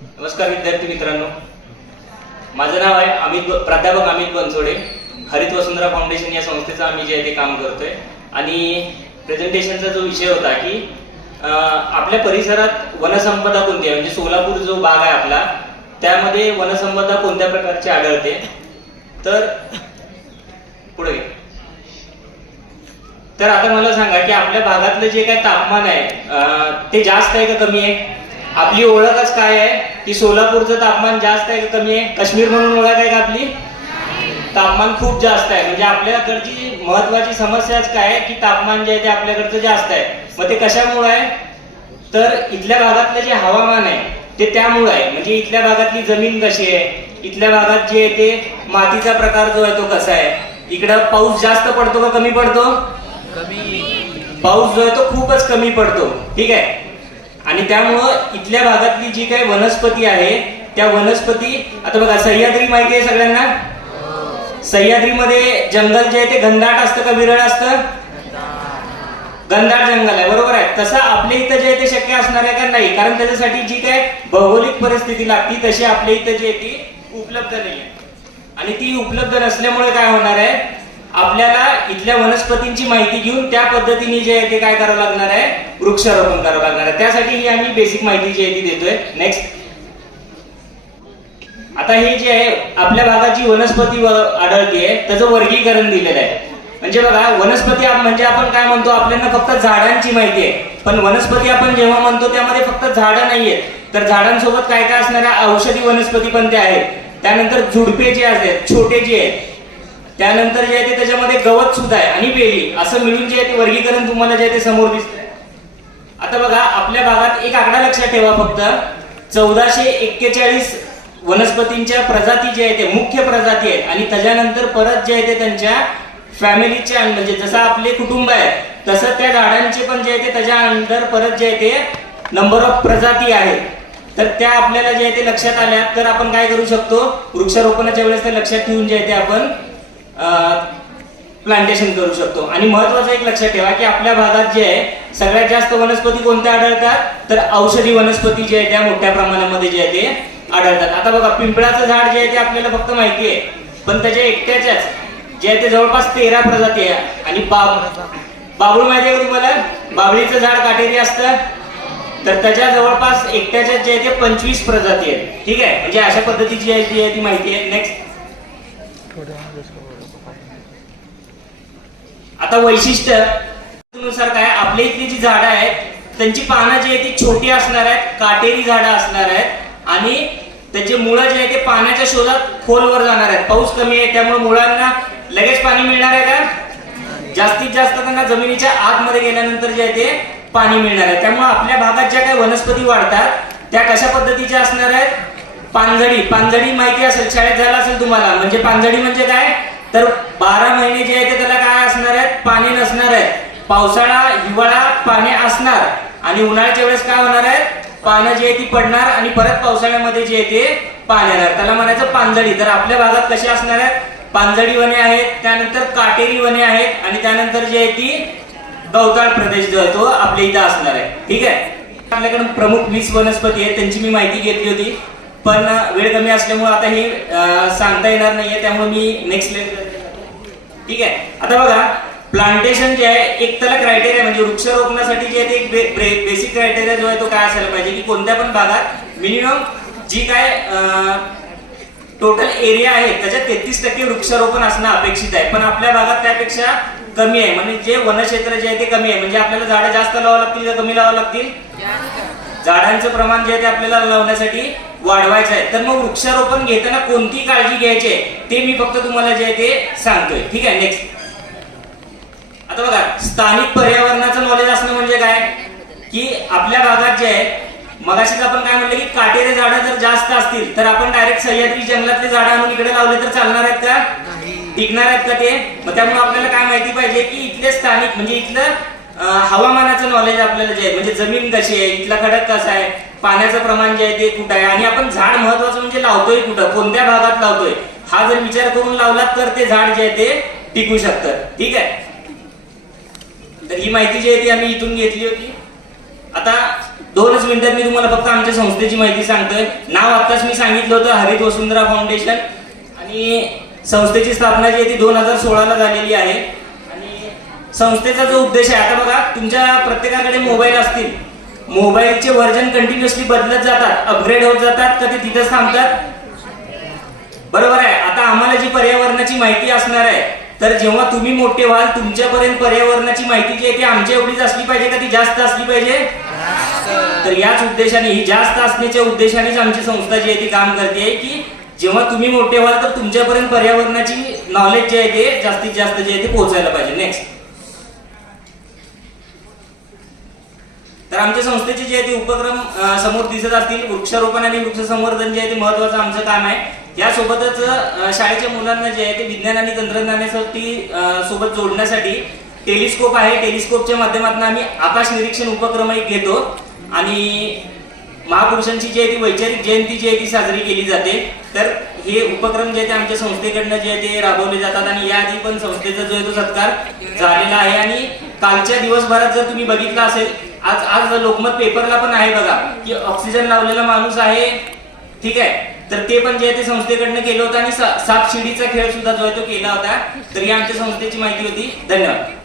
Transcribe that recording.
नमस्कार विद्यार्थी मित्रांनो. माझं नाव आहे अमित प्राध्यापक अमित बनसोडे. हरित वसुंधरा फाउंडेशन या संस्थेचं आम्ही जे आहे ते काम करतोय. आणि प्रेझेंटेशनचा जो विषय होता की आपल्या परिसरात वनसंपदा कोणती आहे? म्हणजे सोलापूर जो भाग आहे आपला त्यामध्ये वनसंपदा कोणत्या प्रकारची आढळते? तर पुढे तर आता मला सांगा की आपल्या भागातलं जे काय तापमान आहे ते जास्त आहे का कमी आहे? आपली ओळखच काय आहे? की सोलापूरचं तापमान जास्त आहे का कमी आहे? काश्मीर म्हणून ओळख आहे का आपली? तापमान खूप जास्त आहे. म्हणजे आपल्याकडची महत्वाची समस्याच काय आहे की तापमान जे आहे ते आपल्याकडचं जास्त आहे. मग ते कशामुळे आहे? तर इथल्या भागातलं जे हवामान आहे ते त्यामुळे आहे. म्हणजे इथल्या भागातली जमीन कशी आहे? इथल्या भागात जे आहे ते मातीचा प्रकार जो आहे तो कसा आहे? इकडं पाऊस जास्त पडतो का कमी पडतो? पाऊस जो आहे तो खूपच कमी पडतो. ठीक आहे? आणि त्यामुळं इथल्या भागातली जी काही वनस्पती आहे त्या वनस्पती आता बघा सह्याद्री माहिती आहे सगळ्यांना? सह्याद्रीमध्ये जंगल जे आहे ते घनदाट असतं का विरळ असतं? घनदाट जंगल आहे बरोबर आहे. तसं आपल्या इथं जे आहे ते शक्य असणार आहे का नाही? कारण त्याच्यासाठी जी काय भौगोलिक परिस्थिती लागती तशी आपल्या इथं जी आहे ती उपलब्ध नाही आहे. आणि ती उपलब्ध नसल्यामुळे काय होणार आहे? आपल्याला इथल्या वनस्पतींची माहिती घेऊन त्या पद्धतीने जे आहे ते काय करावं लागणार आहे? वृक्षारोपण करावं लागणार आहे. त्यासाठी ही आम्ही बेसिक माहिती जी आहे ती देतोय. नेक्स्ट आता हे जे आहे आपल्या भागाची वनस्पती आढळते त्याचं वर्गीकरण दिलेलं आहे. म्हणजे बघा वनस्पती म्हणजे आपण काय म्हणतो आपल्याला फक्त झाडांची माहिती आहे. पण वनस्पती आपण जेव्हा म्हणतो त्यामध्ये फक्त झाडं नाहीयेत. तर झाडांसोबत काय काय असणाऱ्या औषधी वनस्पती पण ते आहेत. त्यानंतर झुडपे जे आहेत छोटे जे आहेत त्यानंतर जे आहे ते त्याच्यामध्ये गवत सुद्धा आहे आणि वेली असं मिळून जे आहे ते वर्गीकरण तुम्हाला जे आहे ते समोर दिसतंय. आता बघा आपल्या भागात एक आकडा लक्षात ठेवा फक्त. चौदाशे एक्केचाळीस वनस्पतींच्या प्रजाती जे आहेत ते मुख्य प्रजाती आहेत आणि त्याच्यानंतर परत जे आहे ते त्यांच्या फॅमिलीच्या म्हणजे जसं आपले कुटुंब आहे तसं त्या झाडांचे पण जे आहे ते त्याच्या अंडर परत जे आहे ते नंबर ऑफ प्रजाती आहेत. तर त्या आपल्याला जे आहे ते लक्षात आल्या तर आपण काय करू शकतो? वृक्षारोपणाच्या वेळेस ते लक्षात ठेवून जे आहे ते आपण प्लांटेशन करू शकतो. आणि महत्वाचं एक लक्षात ठेवा की आपल्या भागात जे आहे सगळ्यात जास्त वनस्पती कोणत्या आढळतात? तर औषधी वनस्पती जे आहे त्या मोठ्या प्रमाणामध्ये जे आहे ते आढळतात. आता बघा पिंपळाचं झाड जे आहे ते आपल्याला फक्त माहिती आहे पण त्याच्या एकट्याच्याच जे आहे ते जवळपास तेरा प्रजाती आहे. आणि बाब बाबूळ माहिती आहे तुम्हाला? बाबळीचं झाड काटेरी असतं. तर त्याच्या जवळपास एकट्याच्या जे आहे ते पंचवीस प्रजाती आहेत. ठीक आहे? म्हणजे अशा पद्धतीची आहे जी आहे ती माहिती आहे. नेक्स्ट आता वैशिष्ट्यनुसार काय आपल्या इथली जी झाडं आहेत त्यांची पानं जी आहे ती छोटी असणार आहेत काटेरी झाडं असणार आहेत आणि त्याचे मुळं जे आहे ते पाण्याच्या शोधात खोलवर जाणार आहेत. पाऊस कमी आहे त्यामुळे मुळांना लगेच पाणी मिळणार आहे का? जास्तीत जास्त त्यांना जमिनीच्या आतमध्ये गेल्यानंतर जे आहे ते पाणी मिळणार आहे. त्यामुळे आपल्या भागात ज्या काही वनस्पती वाढतात त्या कशा पद्धतीच्या असणार आहेत? पानझडी पानझडी माहिती असेल शाळेत झाला असेल तुम्हाला. म्हणजे पानझडी म्हणजे काय? तर बारा महिने जे आहे ते त्याला काय असणार आहेत? पाणी नसणार आहे पावसाळा हिवाळा पाणी असणार. आणि उन्हाळ्याच्या वेळेस काय होणार आहे पानं जी आहे ती पडणार आणि परत पावसाळ्यामध्ये जे आहे ते पाणी येणार. त्याला म्हणायचं पानझडी. तर आपल्या भागात कशी असणार आहेत? पानझडी वने आहेत त्यानंतर काटेरी वने आहेत आणि त्यानंतर जे आहे ती गवताळ प्रदेश जो आहे तो आपल्या इथं असणार आहे. ठीक आहे? आपल्याकडे प्रमुख वीस वनस्पती आहेत त्यांची मी माहिती घेतली होती. पण वेळ कमी असल्यामुळे आता हे सांगता येणार नाहीये त्यामुळे मी नेक्स्ट ठीक आहे? आता बघा प्लांटेशन जे आहे एक त्याला क्रायटेरिया म्हणजे वृक्षारोपणासाठी जे आहे ते एक बेसिक क्रायटेरिया जो आहे तो काय असायला पाहिजे की कोणत्या पण भागात मिनिमम जी काय टोटल एरिया आहे त्याच्यात तेहतीस टक्के वृक्षारोपण असणं अपेक्षित आहे. पण आपल्या भागात त्यापेक्षा कमी आहे. म्हणजे जे वनक्षेत्र जे आहे ते कमी आहे. म्हणजे आपल्याला झाडं जास्त लावावं लागतील का कमी लावावं लागतील? झाडांचं प्रमाण जे आहे ते आपल्याला लावण्यासाठी वाढवायचं आहे. तर मग वृक्षारोपण घेताना कोणती काळजी घ्यायची आहे ते मी फक्त तुम्हाला जे आहे ते सांगतोय. ठीक आहे नेक्स्ट आता बघा स्थानिक पर्यावरणाचं नॉलेज असणं म्हणजे काय? की आपल्या भागात जे आहे मगाशीच आपण काय म्हणलं की काटेरी झाडं जर जास्त असतील तर आपण डायरेक्ट सह्याद्री जंगलातले झाडं आणून इकडे लावले तर चालणार आहेत का? टिकणार आहेत का ते? मग त्यामुळे आपल्याला काय माहिती पाहिजे की इथले स्थानिक म्हणजे इथलं हवामानाचं नॉलेज आपल्याला जे आहे म्हणजे जमीन कशी आहे इथला खडक कसा आहे पाण्याचं प्रमाण जे आहे ते कुठं आहे आणि आपण झाड महत्वाचं म्हणजे लावतोय कुठं कोणत्या भागात लावतोय? हा जर विचार करून लावलात तर ते झाड जे आहे ते टिकू शकतं. ठीक आहे? तर ही माहिती जी आहे ती आम्ही इथून घेतली होती. आता दोनच मिनिटात मी तुम्हाला फक्त आमच्या संस्थेची माहिती सांगतोय. नाव आत्ताच मी सांगितलं होतं हरित वसुंधरा फाउंडेशन. आणि संस्थेची स्थापना जी आहे ती दोन हजार सोळाला झालेली आहे. संस्थेचा जो उद्देश आहे आता बघा तुमच्या प्रत्येकाकडे मोबाईल असतील. मोबाईलचे व्हर्जन कंटिन्युअसली बदलत जातात अपग्रेड होत जातात कधी तिथेच थांबतात. बरोबर आहे? आता आम्हाला जी पर्यावरणाची माहिती असणार आहे तर जेव्हा तुम्ही मोठे व्हाल तुमच्यापर्यंत पर्यावरणाची माहिती जी आहे ती आमच्या एवढीच असली पाहिजे का ती जास्त असली पाहिजे? तर याच उद्देशाने ही जास्त असण्याच्या उद्देशानेच आमची संस्था जी आहे ती काम करते की जेव्हा तुम्ही मोठे व्हाल तर तुमच्यापर्यंत पर्यावरणाची नॉलेज जे आहे ते जास्तीत जास्त जे आहे ते पोहोचायला पाहिजे. नेक्स्ट तर आमच्या संस्थेचे जे आहे ते उपक्रम समोर दिसत असतील. वृक्षारोपण आणि वृक्ष संवर्धन जे आहे ते महत्वाचं आमचं काम आहे. यासोबतच शाळेच्या मुलांना जे आहे ते विज्ञान आणि तंत्रज्ञानासाठी सोबत जोडण्यासाठी टेलिस्कोप आहे. टेलिस्कोपच्या माध्यमातून आम्ही आकाश निरीक्षण उपक्रमही घेतो. आणि महापुरुषांची जी आहे ती वैचारिक जयंती जी आहे ती साजरी केली जाते. तर हे उपक्रम जे आहे ते आमच्या संस्थेकडनं जे आहे ते राबवले जातात आणि याआधी पण संस्थेचा जो आहे तो सत्कार झालेला आहे. आणि कालच्या दिवसभरात जर तुम्ही बघितलं असेल आज आज लोकमत पेपरला पण आहे बघा की ऑक्सिजन लावलेला माणूस आहे ठीक आहे? तर ते पण जे आहे ते संस्थेकडनं केलं होतं आणि सा- साप शिडीचा खेळ सुद्धा जो आहे तो केला होता. तर ही आमच्या संस्थेची माहिती होती. धन्यवाद.